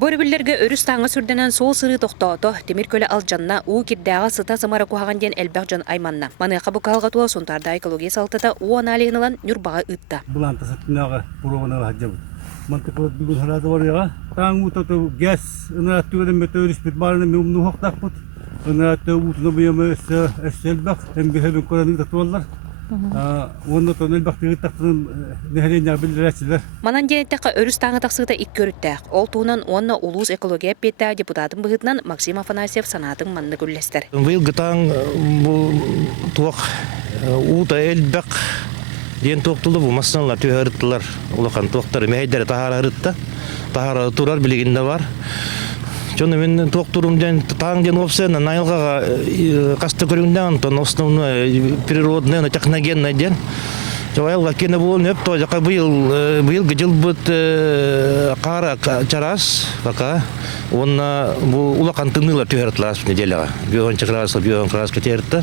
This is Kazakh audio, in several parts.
Борбиллерге өрүс таңы сүрденен сол сыры тоқтоото, темир көлі алжанна, уу кирдяға сыта самара кухаган ден элбәк жан айманна. Маныяқа бұқалға туа сонтарда экология салтыда у аналигиналан нүрбаға ытта. Бұланта саттынаға бұрована хаджабы. Мантықылық бүгін харады бар яға. Таң ұтаты гәс, ұнарат түгеден бәті өріс бет барына мемну хоқтақ бұд. Ұнарат ұтына бұйамы әсі әлбәқ, әмбе хәбін көрәнің татуалар. Онда тон элбак тыгыттактын нехеренья билдирәчиләр. Манан денеттәккә өрүс таңы тақсыгыта ик көрүттәк. Ол туынан онна улус экология петта депутатын быгытынан Максим Афанасьев санатын манны күлләстер. Быйыл гытаң бу туак ута элбак ден токтулы бу массанлар төһәрттеләр. Улакан токтары мәйдәре тахарырытта. Тахара турар билегендә бар. Чоны мен токтурумдан таңден опсена найылга касты көрүндән тон основной природный техногенный ден. Чавайлга кене болон өп то жака быйыл гыжыл бут кара чарас пока онна бу улакан тынылар төһәртләс неделяга. Бион чакрас бион крас кетерде.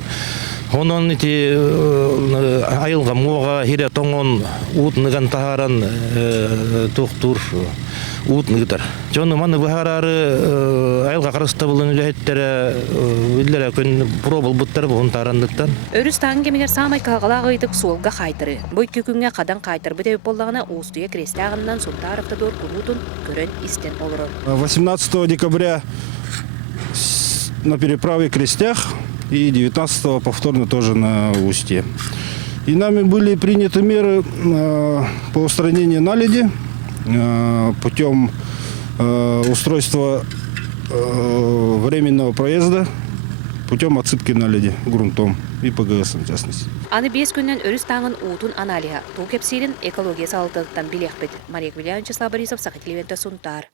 Онон ити айылга муга хире тоңон утныган тахаран токтур утныгытар. Жоны маны бахарары айылга караста булын үләһеттәре үлләре көн пробыл буттар бу тарандыктан. Өрүс таңы кемигер самай кагалага ыйтык суолга кайтыры. Бой күкүнгә кадан кайтыр бите боллагына устуя крестагыннан Сунтаровта дор курутун көрөн истен олорор. 18 декабря на переправе Крестях и 19 повторно тоже на Устье. И нами были приняты меры по устранению наледи путем устройства временного проезда, путем отсыпки наледи грунтом и ПГС в частности. Аны 5 күннән өрүс таңын утун аналига. Ту кепсирин экология салтыктан билек бит. Мария Вильянчеслав Борисов, Сахатливента, Сунтар.